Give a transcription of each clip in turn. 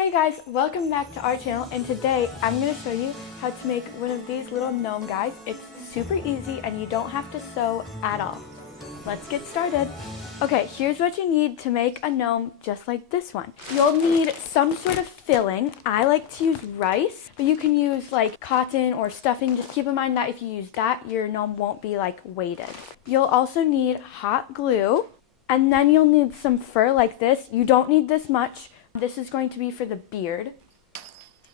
Hey guys, welcome back to our channel, and today I'm going to show you how to make one of these little gnome guys. It's super easy and you don't have to sew at all. Let's get started. Okay, here's what you need to make a gnome just like this one. You'll need some sort of filling. I like to use rice, but you can use like cotton or stuffing. Just keep in mind that if you use that, your gnome won't be like weighted. You'll also need hot glue, and then you'll need some fur like this. You don't need this much. This is going to be for the beard.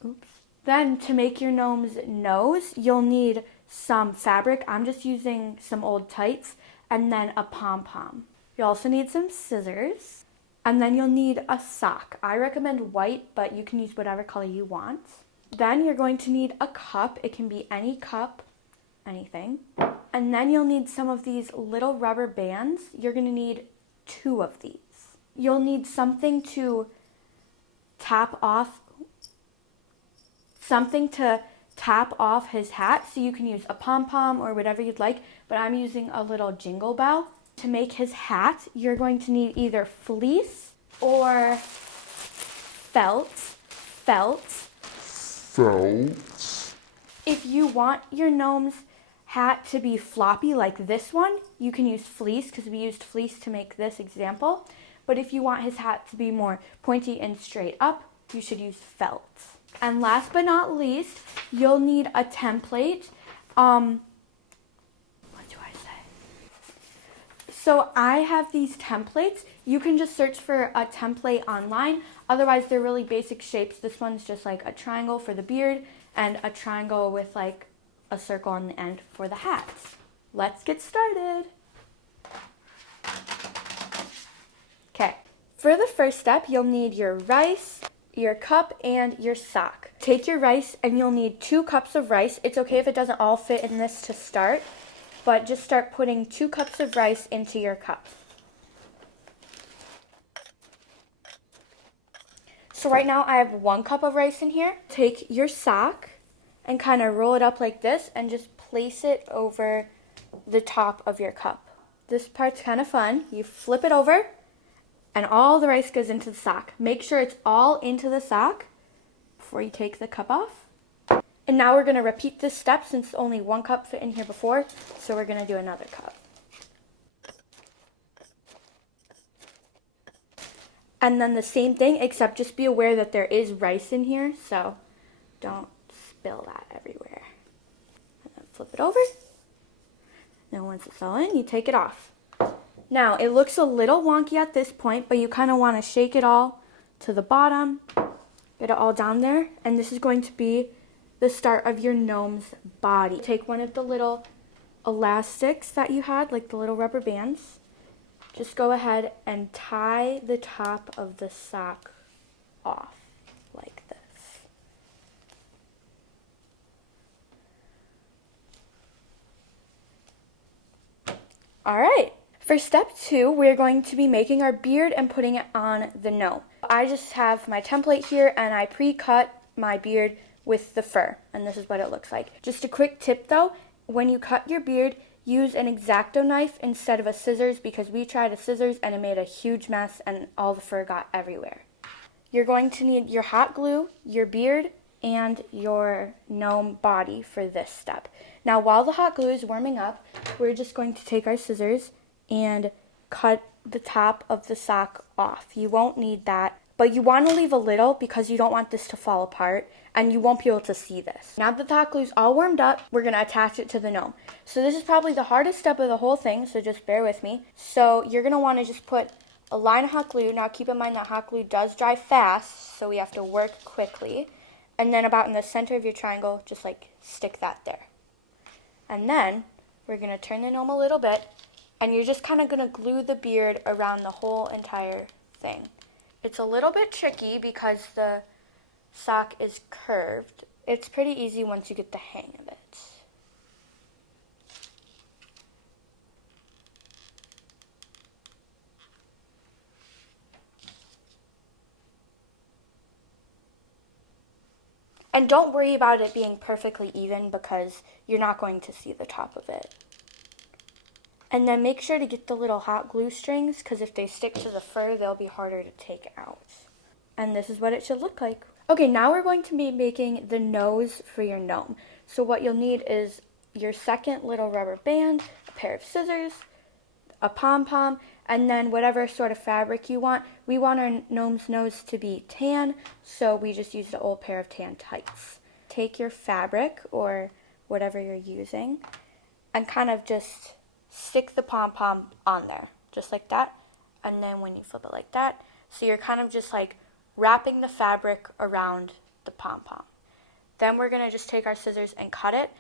Oops. Then to make your gnome's nose, you'll need some fabric. I'm just using some old tights, and then a pom-pom. You'll also need some scissors, and then you'll need a sock. I recommend white, but you can use whatever color you want. Then you're going to need a cup. It can be any cup, anything. And then you'll need some of these little rubber bands. You're going to need 2 of these. You'll need something to tap off his hat, so you can use a pom-pom or whatever you'd like, but I'm using a little jingle bell. To make his hat, you're going to need either fleece or felt. If you want your gnome's hat to be floppy like this one, you can use fleece, because we used fleece to make this example. But if you want his hat to be more pointy and straight up, you should use felt. And last but not least, you'll need a template. What do I say? So I have these templates. You can just search for a template online. Otherwise, they're really basic shapes. This one's just like a triangle for the beard and a triangle with like a circle on the end for the hats. Let's get started. Okay, for the first step, you'll need your rice, your cup, and your sock. Take your rice, and you'll need 2 cups of rice. It's okay if it doesn't all fit in this to start, but just start putting 2 cups of rice into your cup. So right now I have 1 cup of rice in here. Take your sock and kind of roll it up like this and just place it over the top of your cup. This part's kind of fun. You flip it over, and all the rice goes into the sock. Make sure it's all into the sock before you take the cup off. And now we're going to repeat this step since only 1 cup fit in here before, so we're going to do another cup. And then the same thing, except just be aware that there is rice in here, so don't spill that everywhere. And then flip it over. And once it's all in, you take it off. Now, it looks a little wonky at this point, but you kind of want to shake it all to the bottom, get it all down there, and this is going to be the start of your gnome's body. Take one of the little elastics that you had, like the little rubber bands. Just go ahead and tie the top of the sock off like this. All right. For step 2, we're going to be making our beard and putting it on the gnome. I just have my template here, and I pre-cut my beard with the fur, and this is what it looks like. Just a quick tip though, when you cut your beard, use an X-Acto knife instead of a scissors, because we tried a scissors and it made a huge mess and all the fur got everywhere. You're going to need your hot glue, your beard, and your gnome body for this step. Now, while the hot glue is warming up, we're just going to take our scissors and cut the top of the sock off. You won't need that, but you want to leave a little because you don't want this to fall apart, and you won't be able to see this. Now that the hot glue's all warmed up, we're going to attach it to the gnome. So this is probably the hardest step of the whole thing, so just bear with me. So you're going to want to just put a line of hot glue. Now keep in mind that hot glue does dry fast, so we have to work quickly. And then about in the center of your triangle, just like stick that there. And then we're going to turn the gnome a little bit, and you're just kind of going to glue the beard around the whole entire thing. It's a little bit tricky because the sock is curved. It's pretty easy once you get the hang of it. And don't worry about it being perfectly even, because you're not going to see the top of it. And then make sure to get the little hot glue strings, because if they stick to the fur, they'll be harder to take out. And this is what it should look like. Okay, now we're going to be making the nose for your gnome. So what you'll need is your second little rubber band, a pair of scissors, a pom-pom, and then whatever sort of fabric you want. We want our gnome's nose to be tan, so we just used an old pair of tan tights. Take your fabric or whatever you're using and kind of just stick the pom-pom on there, just like that. And then when you flip it like that, so you're kind of just like wrapping the fabric around the pom-pom. Then we're gonna just take our scissors and cut it.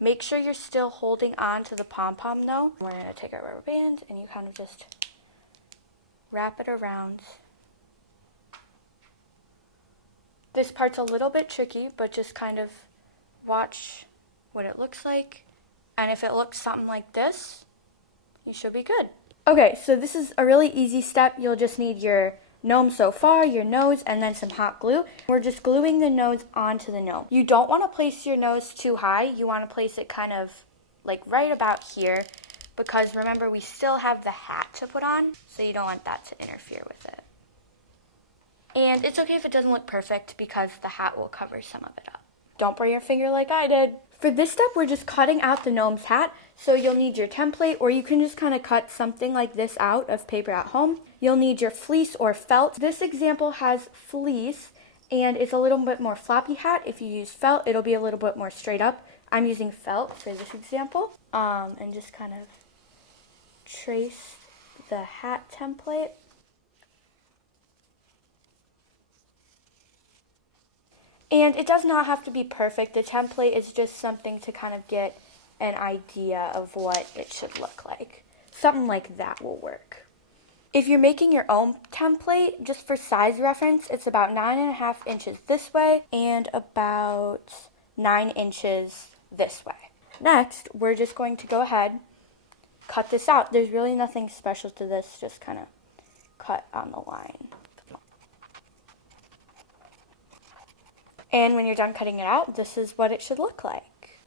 Make sure you're still holding on to the pom-pom though. We're gonna take our rubber band and you kind of just wrap it around. This part's a little bit tricky, but just kind of watch what it looks like. And if it looks something like this, you should be good. Okay, so this is a really easy step. You'll just need your gnome so far, your nose, and then some hot glue. We're just gluing the nose onto the gnome. You don't want to place your nose too high. You want to place it kind of like right about here, because remember we still have the hat to put on, so you don't want that to interfere with it. And it's okay if it doesn't look perfect because the hat will cover some of it up. Don't burn your finger like I did. For this step, we're just cutting out the gnome's hat, so you'll need your template, or you can just kind of cut something like this out of paper at home. You'll need your fleece or felt. This example has fleece, and it's a little bit more floppy hat. If you use felt, it'll be a little bit more straight up. I'm using felt for this example, and just kind of trace the hat template. And it does not have to be perfect. The template is just something to kind of get an idea of what it should look like. Something like that will work. If you're making your own template, just for size reference, it's about 9.5 inches this way and about 9 inches this way. Next, we're just going to go ahead, cut this out. There's really nothing special to this, just kind of cut on the line. And when you're done cutting it out, this is what it should look like.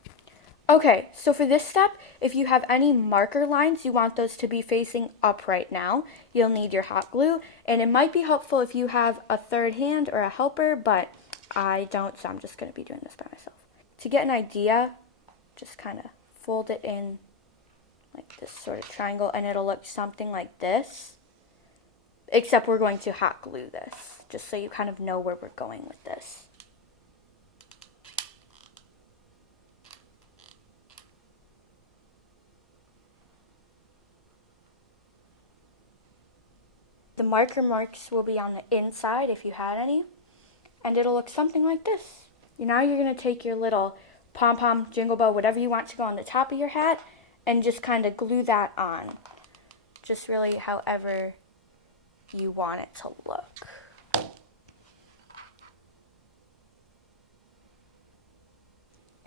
Okay, so for this step, if you have any marker lines, you want those to be facing up right now. You'll need your hot glue, and it might be helpful if you have a third hand or a helper, but I don't, so I'm just going to be doing this by myself. To get an idea, just kind of fold it in like this sort of triangle, and it'll look something like this, except we're going to hot glue this, just so you kind of know where we're going with this. The marker marks will be on the inside if you had any, and it'll look something like this. Now you're going to take your little pom-pom, jingle bell, whatever you want to go on the top of your hat, and just kind of glue that on. Just really however you want it to look.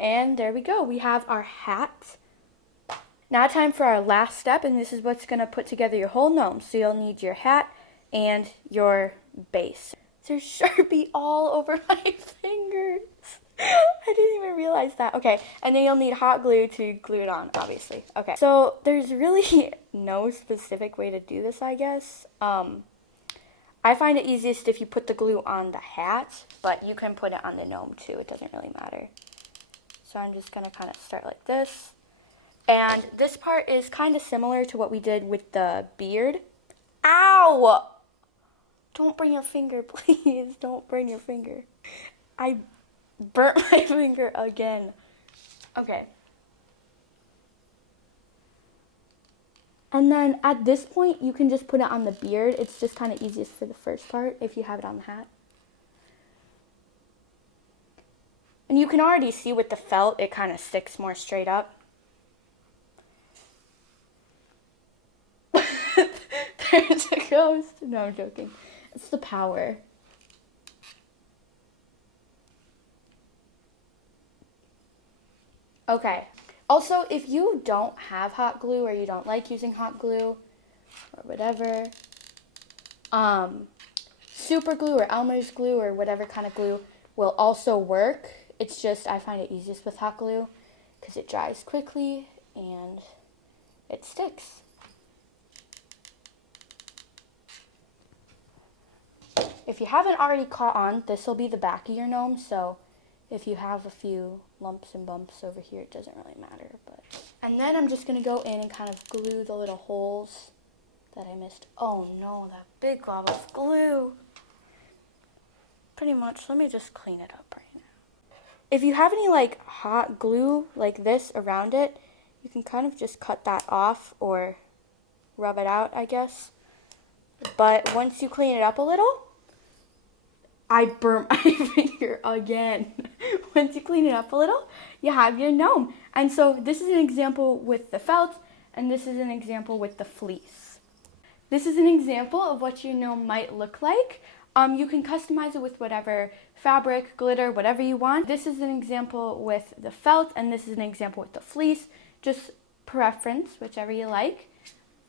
And there we go. We have our hat. Now time for our last step, and this is what's going to put together your whole gnome. So you'll need your hat and your base. There's Sharpie all over my fingers. I didn't even realize that. Okay, and then you'll need hot glue to glue it on, obviously. Okay, so there's really no specific way to do this, I guess. I find it easiest if you put the glue on the hat, but you can put it on the gnome too. It doesn't really matter. So I'm just going to kind of start like this. And this part is kind of similar to what we did with the beard. Ow! Don't burn your finger, please. Don't burn your finger. I burnt my finger again. Okay. And then at this point, you can just put it on the beard. It's just kind of easiest for the first part if you have it on the hat. And you can already see with the felt, it kind of sticks more straight up. There's a ghost. No, I'm joking. It's the power. Okay. Also, if you don't have hot glue or you don't like using hot glue or whatever, super glue or Elmer's glue or whatever kind of glue will also work. It's just I find it easiest with hot glue because it dries quickly and it sticks. If you haven't already caught on, this will be the back of your gnome, so if you have a few lumps and bumps over here, it doesn't really matter. And then I'm just going to go in and kind of glue the little holes that I missed. Oh no, that big glob of glue. Pretty much, let me just clean it up right now. If you have any like hot glue like this around it, you can kind of just cut that off or rub it out, I guess. But once you clean it up a little, I burnt my finger again. Once you clean it up a little, you have your gnome. And so this is an example with the felt, and this is an example with the fleece. This is an example of what your gnome might look like. You can customize it with whatever fabric, glitter, whatever you want. This is an example with the felt, and this is an example with the fleece. Just preference, whichever you like.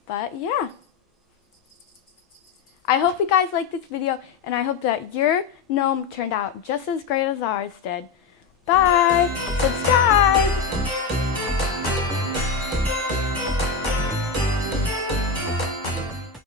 But yeah. I hope you guys liked this video, and I hope that your gnome turned out just as great as ours did. Bye! Subscribe!